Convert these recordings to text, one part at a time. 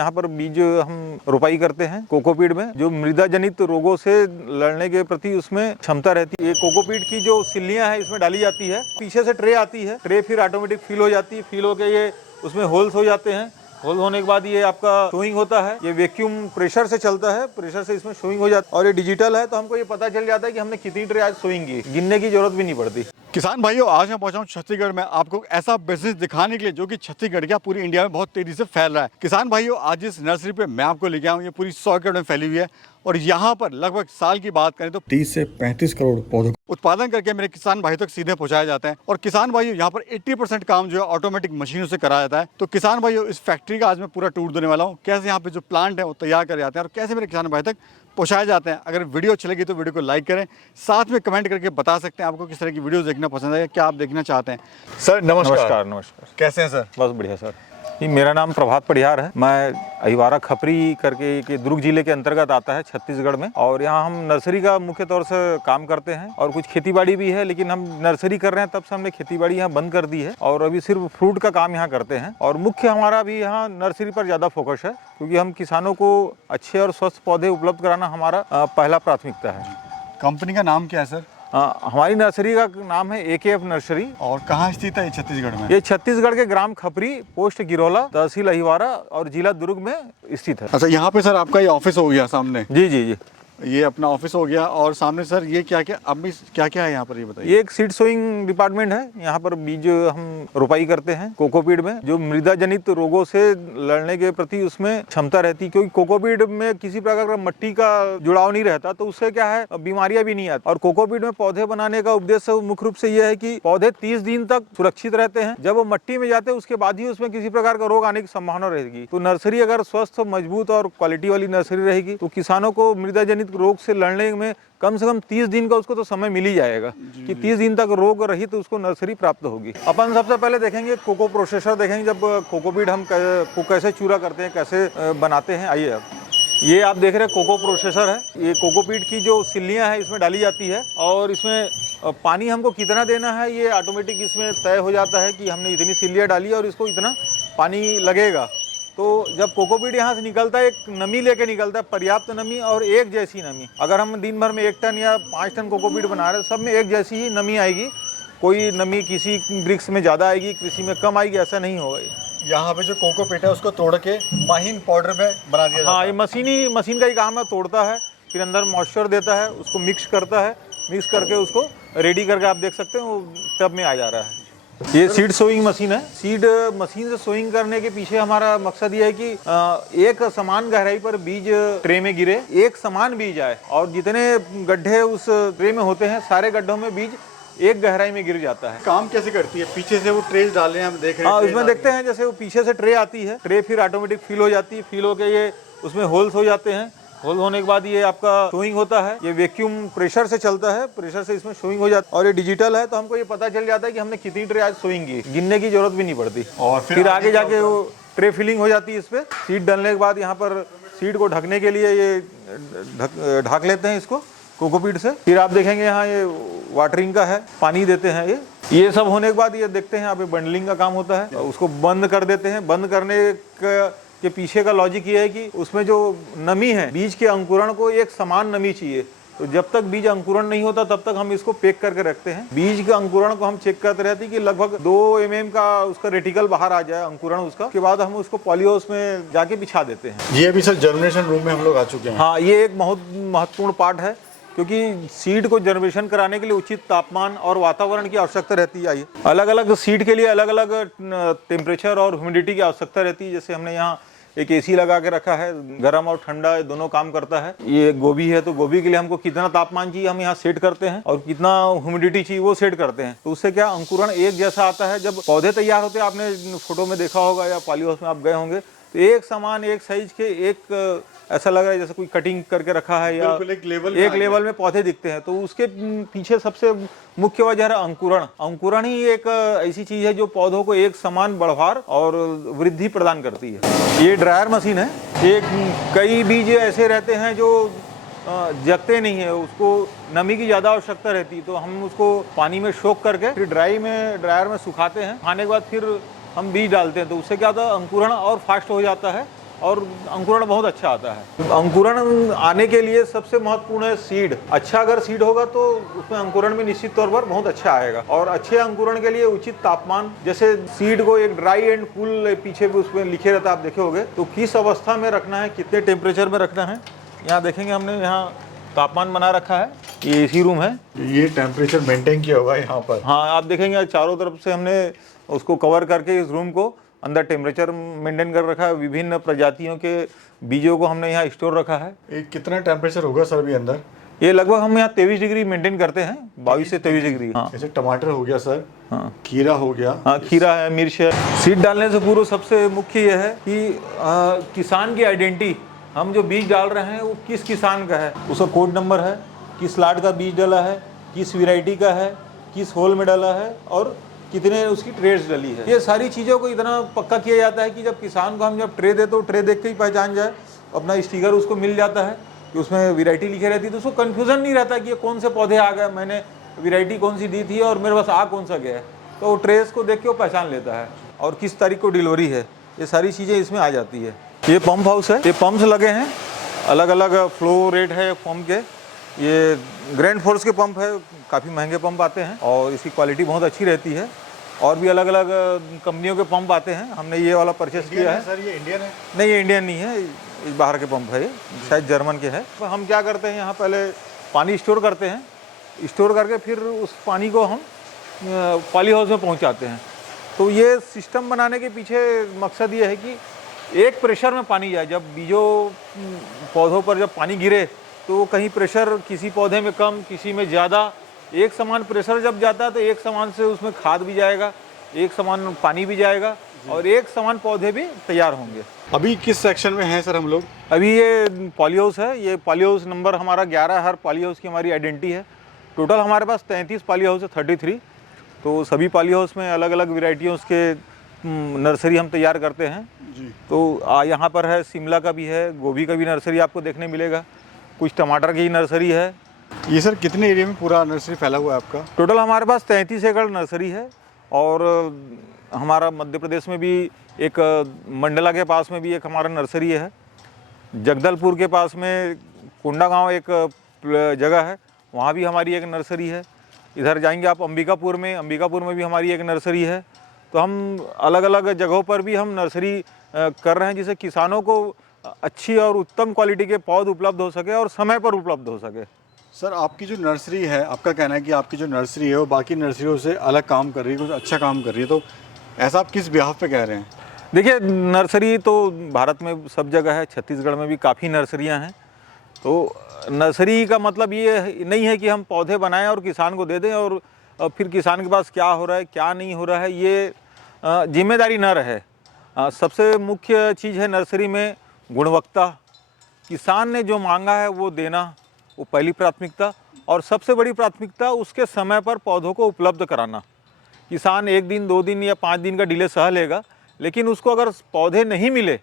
यहाँ पर बीज हम रोपाई करते हैं कोकोपीट में, जो मृदा जनित रोगों से लड़ने के प्रति उसमें क्षमता रहती है। ये कोकोपीट की जो सिल्लियां है इसमें डाली जाती है, पीछे से ट्रे आती है, ट्रे फिर ऑटोमेटिक फिल हो जाती है, फिल होकर ये उसमें होल्स हो जाते हैं। होल होने के बाद ये आपका शोइंग होता है, ये वैक्यूम प्रेशर से चलता है, प्रेशर से इसमें शोइंग हो जाता है और ये डिजिटल है तो हमको ये पता चल जाता है कि हमने कितनी ट्रे आज शोइंग की, गिनने की जरूरत भी नहीं पड़ती। किसान भाइयों, आज मैं पहुंचा हूं छत्तीसगढ़ में आपको ऐसा बिजनेस दिखाने के लिए जो कि छत्तीसगढ़ क्या पूरी इंडिया में बहुत तेजी से फैल रहा है। किसान भाइयों, आज इस नर्सरी पे मैं आपको लेके आया हूं, ये पूरी 100 एकड़ में फैली हुई है और यहाँ पर लगभग साल की बात करें तो 30 से 35 करोड़ पौधों उत्पादन करके मेरे किसान भाई तक सीधे पहुंचाए जाते हैं। और किसान भाइयों, यहाँ पर 80% काम जो है ऑटोमेटिक मशीनों से कराया जाता है। तो किसान भाइयों, इस फैक्ट्री का आज मैं पूरा टूर देने वाला हूँ, कैसे यहाँ पे जो प्लांट है वो तैयार करे जाते हैं और कैसे मेरे किसान भाई तक पहुंचाए जाते हैं। अगर वीडियो अच्छी लगी तो वीडियो को लाइक करें, साथ में कमेंट करके बता सकते हैं आपको किस तरह की वीडियो देखना पसंद है, क्या आप देखना चाहते हैं। सर नमस्कार। नमस्कार। कैसे हैं सर? बस बढ़िया सर। जी, मेरा नाम प्रभात पढ़ियार है, मैं अहिवारा खपरी करके के दुर्ग जिले के अंतर्गत आता है छत्तीसगढ़ में, और यहाँ हम नर्सरी का मुख्य तौर से काम करते हैं और कुछ खेतीबाड़ी भी है, लेकिन हम नर्सरी कर रहे हैं तब से हमने खेतीबाड़ी यहाँ बंद कर दी है और अभी सिर्फ फ्रूट का काम यहाँ करते हैं। और मुख्य हमारा भी यहाँ नर्सरी पर ज़्यादा फोकस है, क्योंकि हम किसानों को अच्छे और स्वस्थ पौधे उपलब्ध कराना हमारा पहला प्राथमिकता है। कंपनी का नाम क्या है सर? हमारी नर्सरी का नाम है AKF नर्सरी। और कहाँ स्थित है ये छत्तीसगढ़ में? ये छत्तीसगढ़ के ग्राम खपरी, पोस्ट गिरोला, तहसील अहिवारा और जिला दुर्ग में स्थित है। अच्छा, यहाँ पे सर आपका ये ऑफिस हो गया सामने? जी जी जी, ये अपना ऑफिस हो गया। और सामने सर ये क्या क्या अभी क्या क्या है यहाँ पर, ये बताइए। ये एक सीड सोइंग डिपार्टमेंट है, यहाँ पर बीज हम रोपाई करते हैं कोकोपीट में, जो मृदा जनित रोगों से लड़ने के प्रति उसमें क्षमता रहती है, क्योंकि कोकोपीट में किसी प्रकार का मट्टी का जुड़ाव नहीं रहता, तो उससे क्या है बीमारियां भी नहीं आती। और कोकोपीट में पौधे बनाने का उद्देश्य मुख्य रूप से यह है कि पौधे 30 दिन तक सुरक्षित रहते हैं, जब वो मट्टी में जाते हैं उसके बाद ही उसमें किसी प्रकार का रोग आने की संभावना रहेगी। तो नर्सरी अगर स्वस्थ, मजबूत और क्वालिटी वाली नर्सरी रहेगी तो किसानों को मृदा जनित रोग से लड़ने में कम से कम 30 दिन का उसको तो समय मिल ही जाएगा कि 30 दिन तक रोग रहित उसको नर्सरी प्राप्त होगी। अपन सबसे पहले देखेंगे कोको प्रोसेसर, देखेंगे जब कोकोपीट हम को कैसे चूरा करते हैं, कैसे बनाते हैं। आइए, अब ये आप देख रहे हैं कोको प्रोसेसर है, ये कोकोपीट की जो सिल्लियां है इसमें डाली जाती है और इसमें पानी हमको कितना देना है ये ऑटोमेटिक इसमें तय हो जाता है कि हमने इतनी सिल्लियां डाली और इसको इतना पानी लगेगा। तो जब कोकोपीट यहाँ से निकलता है, एक नमी लेके निकलता है, पर्याप्त नमी और एक जैसी नमी। अगर हम दिन भर में 1 टन या 5 टन कोकोपीट बना रहे हैं, सब में एक जैसी ही नमी आएगी, कोई नमी किसी वृक्ष में ज़्यादा आएगी, किसी में कम आएगी, ऐसा नहीं होगा। यहाँ पे जो कोकोपीट है उसको तोड़ के महीन पाउडर में बना दिया जाता है। हाँ, ये मशीन का ही काम है, तोड़ता है, फिर अंदर मॉइस्चर देता है, उसको मिक्स करता है, मिक्स करके उसको रेडी करके आप देख सकते हैं वो टब में आ जा रहा है। ये सीड सोइंग मशीन है। सीड मशीन से सोइंग करने के पीछे हमारा मकसद ये है कि एक समान गहराई पर बीज ट्रे में गिरे, एक समान बीज आए और जितने गड्ढे उस ट्रे में होते हैं सारे गड्ढों में बीज एक गहराई में गिर जाता है। काम कैसे करती है? पीछे से वो ट्रेस डाले हैं, हम देख रहे हैं। हाँ, इसमें देखते हैं जैसे वो पीछे से ट्रे आती है, ट्रे फिर ऑटोमेटिक फिल हो जाती है, फिल होकर ये उसमें होल्स हो जाते हैं, होल होने के बाद ये आपका शोइंग होता है, ये वैक्यूम प्रेशर से चलता है, प्रेशर से इसमें शोइंग हो जाता है और ये डिजिटल है तो हमको ये पता चल जाता है कि हमने कितनी ट्रे आज शोइंग की, गिनने की जरूरत भी नहीं पड़ती। और फिर आगे जाके वो ट्रे फिलिंग हो जाती है। इस पे सीड डालने के बाद यहाँ पर सीड को ढकने के लिए ये ढक लेते हैं इसको कोकोपीट से। फिर आप देखेंगे यहाँ ये वाटरिंग का है, पानी देते हैं। ये सब होने के बाद ये देखते हैं आप बंडलिंग का काम होता है, उसको बंद कर देते हैं। बंद करने के पीछे का लॉजिक ये है कि उसमें जो नमी है, बीज के अंकुरण को एक समान नमी चाहिए, तो जब तक बीज अंकुरण नहीं होता तब तक हम इसको पैक करके रखते हैं। बीज के अंकुरण को हम चेक करते रहते हैं कि लगभग 2 mm का उसका रेटिकल बाहर आ जाए अंकुरण उसका, के बाद हम उसको पॉलीहाउस में जाके बिछा देते हैं। ये अभी सर जर्मिनेशन रूम में हम लोग आ चुके हैं। हाँ, ये एक बहुत महत्वपूर्ण पार्ट है, क्योंकि सीड को जर्मिनेशन कराने के लिए उचित तापमान और वातावरण की आवश्यकता रहती है। अलग अलग सीड के लिए अलग अलग टेम्परेचर और ह्यूमिडिटी की आवश्यकता रहती है। जैसे हमने यहाँ एक AC लगा के रखा है, गर्म और ठंडा दोनों काम करता है। ये गोभी है तो गोभी के लिए हमको कितना तापमान चाहिए हम यहाँ सेट करते हैं और कितना ह्यूमिडिटी चाहिए वो सेट करते हैं। तो उससे क्या अंकुरण एक जैसा आता है। जब पौधे तैयार होते हैं, आपने फोटो में देखा होगा या पॉलीहाउस में आप गए होंगे, तो एक समान, एक साइज के, एक ऐसा लग रहा है जैसे कोई कटिंग करके रखा है या एक लेवल में पौधे दिखते हैं। तो उसके पीछे सबसे मुख्य वजह है अंकुरण। अंकुरण ही एक ऐसी चीज है जो पौधों को एक समान बढ़वार और वृद्धि प्रदान करती है। ये ड्रायर मशीन है। ये कई बीज ऐसे रहते हैं जो जगते नहीं है, उसको नमी की ज़्यादा आवश्यकता रहती है, तो हम उसको पानी में सोख करके फिर ड्रायर में सुखाते हैं। खाने के बाद फिर हम बीज डालते हैं, तो उससे क्या होता है अंकुरण और फास्ट हो जाता है और अंकुरण बहुत अच्छा आता है। अंकुरण आने के लिए सबसे महत्वपूर्ण है सीड। अच्छा अगर सीड होगा तो उसमें अंकुरण भी निश्चित तौर पर बहुत अच्छा आएगा। और अच्छे अंकुरण के लिए उचित तापमान, जैसे सीड को एक ड्राई एंड कूल पीछे भी उसमें लिखे रहता है, आप देखे होंगे, तो किस अवस्था में रखना है, कितने टेम्परेचर में रखना है। यहाँ देखेंगे हमने यहाँ तापमान बना रखा है, ये एसी रूम है, ये टेम्परेचर मेंटेन किया हुआ है यहाँ पर। हाँ आप देखेंगे चारों तरफ से हमने उसको कवर करके इस रूम को अंदर टेम्परेचर मेंटेन कर रखा है। विभिन्न प्रजातियों के बीजों को हमने यहाँ स्टोर रखा है। ये कितना टेम्परेचर होगा सर अभी अंदर? ये लगभग हम यहाँ 23 डिग्री मेंटेन करते हैं, 22 से 23 डिग्री। हाँ जैसे टमाटर हो गया सर, हाँ खीरा हो गया, हाँ खीरा है, मिर्च है। सीड डालने से पूर्व सबसे मुख्य यह है कि किसान की आइडेंटिटी, हम जो बीज डाल रहे हैं वो किस किसान का है, उसका कोड नंबर है, किस लाट का बीज डाला है, किस वैरायटी का है, किस होल में डाला है और कितने उसकी ट्रेड्स डली है। ये सारी चीज़ों को इतना पक्का किया जाता है कि जब किसान को हम जब ट्रे दे तो ट्रे देख के ही पहचान जाए, अपना स्टिकर उसको मिल जाता है कि उसमें वैरायटी लिखे रहती है, तो उसको कन्फ्यूज़न नहीं रहता कि ये कौन से पौधे आ गए, मैंने वैरायटी कौन सी दी थी और मेरे पास आ कौन सा गया है। तो वो ट्रेस को देख के वो पहचान लेता है और किस तारीख को डिलीवरी है, ये सारी चीज़ें इसमें आ जाती है। ये पंप हाउस है, ये पंप्स लगे हैं, अलग अलग फ्लो रेट है पंप के। ये ग्रैंड फोर्स के पंप है, काफ़ी महंगे पंप आते हैं और इसकी क्वालिटी बहुत अच्छी रहती है। और भी अलग अलग कंपनियों के पंप आते हैं, हमने ये वाला परचेस किया है। सर ये इंडियन है? नहीं ये इंडियन नहीं है, ये बाहर के पंप है, ये शायद जर्मन के है। हम क्या करते हैं यहाँ पहले पानी स्टोर करते हैं, स्टोर करके फिर उस पानी को हम पॉली हाउस में पहुँचाते हैं। तो ये सिस्टम बनाने के पीछे मकसद ये है कि एक प्रेशर में पानी जाए। जब बीजों पौधों पर जब पानी गिरे तो कहीं प्रेशर किसी पौधे में कम, किसी में ज़्यादा, एक समान प्रेशर जब जाता है तो एक समान से उसमें खाद भी जाएगा, एक समान पानी भी जाएगा और एक समान पौधे भी तैयार होंगे। अभी किस सेक्शन में हैं सर हम लोग? अभी ये पॉली हाउस है, ये पॉली हाउस नंबर हमारा 11, हर पॉली हाउस की हमारी आइडेंटिटी है। टोटल हमारे पास 33 पॉली हाउस है, 33। तो सभी पॉली हाउस में अलग अलग वेराइटियों के नर्सरी हम तैयार करते हैं जी। तो यहाँ पर है, शिमला का भी है, गोभी का भी नर्सरी आपको देखने मिलेगा, कुछ टमाटर की नर्सरी है। ये सर कितने एरिया में पूरा नर्सरी फैला हुआ है आपका? टोटल हमारे पास 33 एकड़ नर्सरी है। और हमारा मध्य प्रदेश में भी एक मंडला के पास में भी एक हमारा नर्सरी है। जगदलपुर के पास में कोंडागांव एक जगह है, वहाँ भी हमारी एक नर्सरी है। इधर जाएंगे आप अंबिकापुर में भी हमारी एक नर्सरी है। तो हम अलग अलग जगहों पर भी हम नर्सरी कर रहे हैं, जिससे किसानों को अच्छी और उत्तम क्वालिटी के पौधे उपलब्ध हो सके और समय पर उपलब्ध हो सके। सर आपकी जो नर्सरी है, आपका कहना है कि आपकी जो नर्सरी है वो बाकी नर्सरियों से अलग काम कर रही है, कुछ अच्छा काम कर रही है, तो ऐसा आप किस बिहाफ पे कह रहे हैं? देखिए नर्सरी तो भारत में सब जगह है, छत्तीसगढ़ में भी काफ़ी नर्सरियां हैं। तो नर्सरी का मतलब ये नहीं है कि हम पौधे बनाएं और किसान को दे दें और फिर किसान के पास क्या हो रहा है क्या नहीं हो रहा है ये जिम्मेदारी न रहे। सबसे मुख्य चीज़ है नर्सरी में गुणवत्ता। किसान ने जो मांगा है वो देना, वो पहली प्राथमिकता। और सबसे बड़ी प्राथमिकता उसके समय पर पौधों को उपलब्ध कराना। किसान 1 दिन 2 दिन या 5 दिन का डिले सह लेगा, लेकिन उसको अगर पौधे नहीं मिले,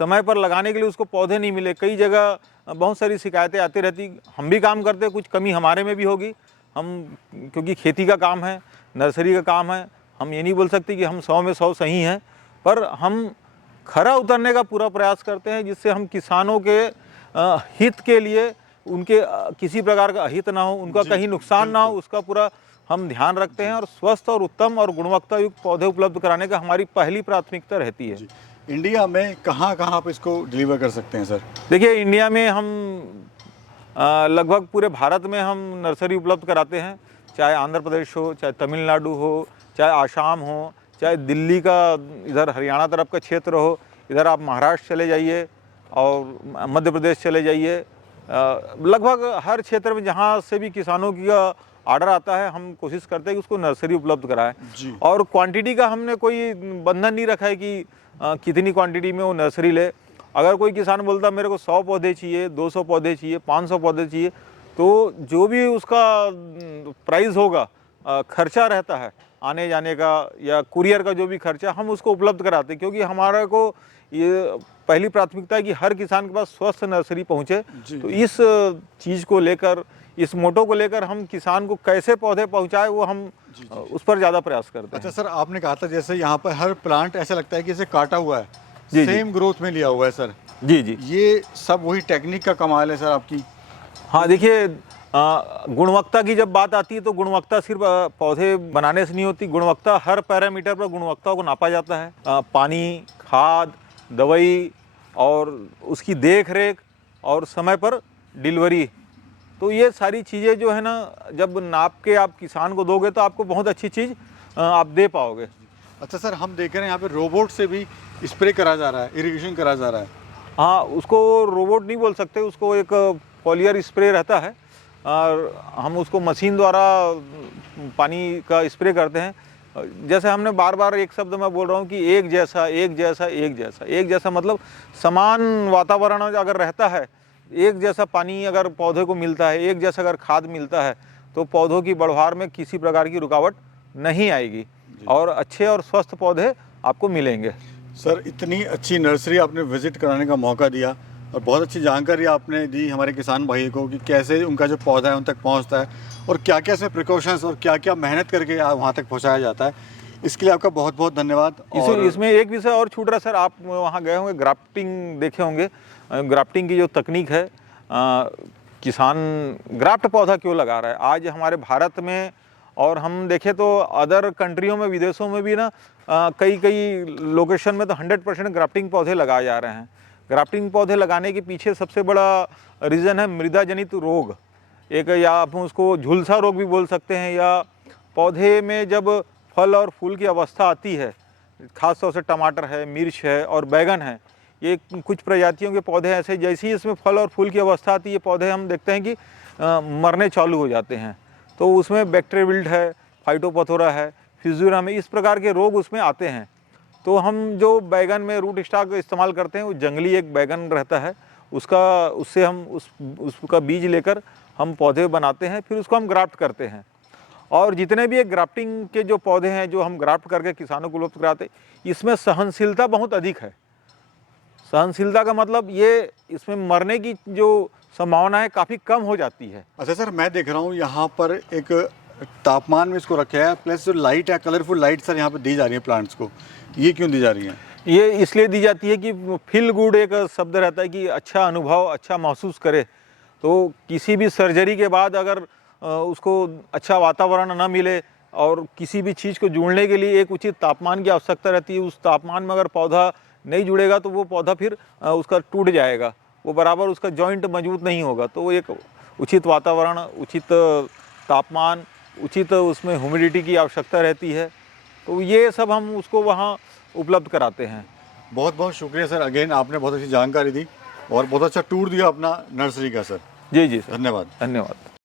समय पर लगाने के लिए उसको पौधे नहीं मिले, कई जगह बहुत सारी शिकायतें आती रहती। हम भी काम करते, कुछ कमी हमारे में भी होगी। हम क्योंकि खेती का काम है, नर्सरी का काम है, हम ये नहीं बोल सकते कि हम 100 में 100 सही हैं, पर हम खरा उतरने का पूरा प्रयास करते हैं, जिससे हम किसानों के हित के लिए, उनके किसी प्रकार का अहित ना हो, उनका कहीं नुकसान ना हो, उसका पूरा हम ध्यान रखते हैं। और स्वस्थ और उत्तम और गुणवत्ता युक्त पौधे उपलब्ध कराने का हमारी पहली प्राथमिकता रहती है। इंडिया में कहाँ कहाँ आप इसको डिलीवर कर सकते हैं सर? देखिए इंडिया में हम लगभग पूरे भारत में हम नर्सरी उपलब्ध कराते हैं, चाहे आंध्र प्रदेश हो, चाहे तमिलनाडु हो, चाहे आसाम हो, चाहे दिल्ली का इधर हरियाणा तरफ का क्षेत्र हो, इधर आप महाराष्ट्र चले जाइए और मध्य प्रदेश चले जाइए। लगभग हर क्षेत्र में जहाँ से भी किसानों का ऑर्डर आता है, हम कोशिश करते हैं कि उसको नर्सरी उपलब्ध कराएं। और क्वांटिटी का हमने कोई बंधन नहीं रखा है कि कितनी क्वांटिटी में वो नर्सरी ले। अगर कोई किसान बोलता मेरे को 100 पौधे चाहिए, 200 पौधे चाहिए, 500 पौधे चाहिए, तो जो भी उसका प्राइस होगा, खर्चा रहता है आने जाने का या कुरियर का जो भी खर्चा, हम उसको उपलब्ध कराते हैं। क्योंकि हमारे को ये पहली प्राथमिकता है कि हर किसान के पास स्वस्थ नर्सरी पहुँचे। तो इस चीज़ को लेकर, इस मोटो को लेकर हम किसान को कैसे पौधे पहुँचाए, वो हम उस पर ज़्यादा प्रयास करते हैं। अच्छा सर, आपने कहा था जैसे यहाँ पर हर प्लांट ऐसा लगता है कि इसे काटा हुआ है, जी, जी। सेम ग्रोथ में लिया हुआ है सर। जी जी। ये सब वही टेक्निक का कमाल है सर आपकी। हाँ देखिए, गुणवत्ता की जब बात आती है तो गुणवत्ता सिर्फ पौधे बनाने से नहीं होती। गुणवत्ता हर पैरामीटर पर गुणवत्ता को नापा जाता है। पानी, खाद, दवाई और उसकी देख रेख और समय पर डिलीवरी। तो ये सारी चीज़ें जो है ना, जब नाप के आप किसान को दोगे तो आपको बहुत अच्छी चीज़ आप दे पाओगे। अच्छा सर, हम देख रहे हैं यहाँ पे रोबोट से भी स्प्रे करा जा रहा है, इरिगेशन करा जा रहा है। हाँ, उसको रोबोट नहीं बोल सकते, उसको एक पॉलियर स्प्रे रहता है और हम उसको मशीन द्वारा पानी का स्प्रे करते हैं। जैसे हमने बार बार एक शब्द मैं बोल रहा हूँ कि एक जैसा एक जैसा एक जैसा एक जैसा, मतलब समान वातावरण अगर रहता है, एक जैसा पानी अगर पौधे को मिलता है, एक जैसा अगर खाद मिलता है, तो पौधों की बढ़वार में किसी प्रकार की रुकावट नहीं आएगी और अच्छे और स्वस्थ पौधे आपको मिलेंगे। सर, इतनी अच्छी नर्सरी आपने विजिट कराने का मौका दिया और बहुत अच्छी जानकारी आपने दी हमारे किसान भाई को कि कैसे उनका जो पौधा है उन तक पहुंचता है और क्या क्या इसमें प्रिकॉशंस और क्या क्या मेहनत करके वहां तक पहुंचाया जाता है। इसके लिए आपका बहुत बहुत धन्यवाद। और इसमें एक विषय और छूट रहा है सर, आप वहाँ गए होंगे, ग्राफ्टिंग देखे होंगे। ग्राफ्टिंग की जो तकनीक है, किसान ग्राफ्ट पौधा क्यों लगा रहा है आज हमारे भारत में, और हम देखें तो अदर कंट्रियों में, विदेशों में भी ना कई कई लोकेशन में तो 100% ग्राफ्टिंग पौधे लगाए जा रहे हैं। ग्राफ्टिंग पौधे लगाने के पीछे सबसे बड़ा रीज़न है मृदा जनित रोग, एक, या आप उसको झुलसा रोग भी बोल सकते हैं, या पौधे में जब फल और फूल की अवस्था आती है, खास तौर से टमाटर है, मिर्च है और बैगन है, ये कुछ प्रजातियों के पौधे ऐसे, जैसे ही इसमें फल और फूल की अवस्था आती है, पौधे हम देखते हैं कि मरने चालू हो जाते हैं। तो उसमें बैक्टीरियल है, फाइटोपथोरा है, फिजूरा में, इस प्रकार के रोग उसमें आते हैं। तो हम जो बैगन में रूट स्टॉक इस्तेमाल करते हैं, वो जंगली एक बैगन रहता है, उससे हम उसका बीज लेकर हम पौधे बनाते हैं, फिर उसको हम ग्राफ्ट करते हैं। और जितने भी एक ग्राफ्टिंग के जो पौधे हैं जो हम ग्राफ्ट करके किसानों को उपलब्ध कराते, इसमें सहनशीलता बहुत अधिक है। सहनशीलता का मतलब ये, इसमें मरने की जो संभावना है काफ़ी कम हो जाती है। अच्छा सर, मैं देख रहा हूँ यहाँ पर एक तापमान में इसको रखा है, प्लस जो लाइट है, कलरफुल लाइट सर यहाँ पे दी जा रही है प्लांट्स को, ये क्यों दी जा रही है? ये इसलिए दी जाती है कि फील गुड एक शब्द रहता है कि अच्छा अनुभव, अच्छा महसूस करे। तो किसी भी सर्जरी के बाद अगर उसको अच्छा वातावरण ना मिले और किसी भी चीज़ को जुड़ने के लिए एक उचित तापमान की आवश्यकता रहती है, उस तापमान में अगर पौधा नहीं जुड़ेगा तो वो पौधा फिर उसका टूट जाएगा, वो बराबर उसका जॉइंट मजबूत नहीं होगा। तो वो एक उचित वातावरण, उचित तापमान, उचित उसमें ह्यूमिडिटी की आवश्यकता रहती है। तो ये सब हम उसको वहाँ उपलब्ध कराते हैं। बहुत बहुत शुक्रिया सर, अगेन आपने बहुत अच्छी जानकारी दी और बहुत अच्छा टूर दिया अपना नर्सरी का सर। जी जी सर, धन्यवाद। धन्यवाद।